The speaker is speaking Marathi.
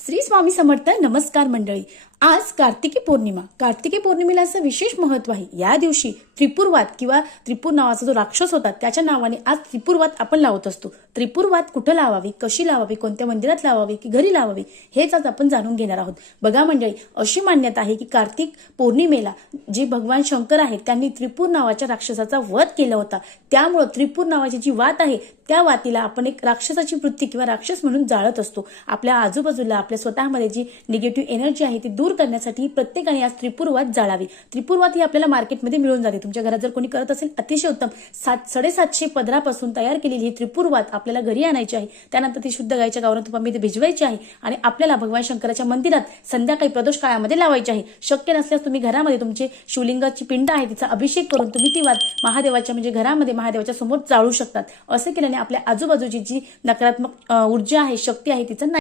श्री स्वामी समर्थ. नमस्कार मंडळी. आज कार्तिकी पौर्णिमा. कार्तिकी पौर्णिमेला असं विशेष महत्व आहे. या दिवशी त्रिपुरवात किंवा त्रिपुर नावाचा जो राक्षस होता त्याच्या नावाने आज त्रिपुरवात आपण लावत असतो. त्रिपुरवात कुठं लावावी, कशी लावावी, कोणत्या मंदिरात लावावी की घरी लावावी हेच आज आपण जाणून घेणार आहोत. बघा मंडळी, अशी मान्यता आहे की कार्तिक पौर्णिमेला जे भगवान शंकर आहेत त्यांनी त्रिपुर नावाच्या राक्षसाचा वध केला होता. त्यामुळे त्रिपुर नावाची जी वात आहे त्या वातीला आपण एक राक्षसाची वृत्ती किंवा राक्षस म्हणून जाळत असतो. आपल्या आजूबाजूला आपल्या स्वतःमध्ये जी निगेटिव्ह एनर्जी आहे ती दूर करण्यासाठी प्रत्येकाने आज त्रिपुरवात जाळावी. त्रिपुरवात ही आपल्याला मार्केटमध्ये मिळून जाते. तुमच्या घरात जर कोणी करत असेल अतिशय उत्तम. 750 पदरापासून तयार केलेली ही त्रिपुरवात आपल्याला घरी आणायची आहे. त्यानंतर ती शुद्ध गायच्या गावरान तुपामध्ये भिजवायची आहे आणि आपल्याला भगवान शंकराच्या मंदिरात संध्याकाळी प्रदोष काळामध्ये लावायची आहे. शक्य नसल्यास तुम्ही घरामध्ये तुमचे शिवलिंगाची पिंड आहे तिचा अभिषेक करून तुम्ही ती वात महादेवाच्या म्हणजे घरामध्ये महादेवाच्या समोर जाळू शकतात. असे केल्याने आपल्या आजूबाजूची जी नकारात्मक ऊर्जा आहे, शक्ती आहे तिचा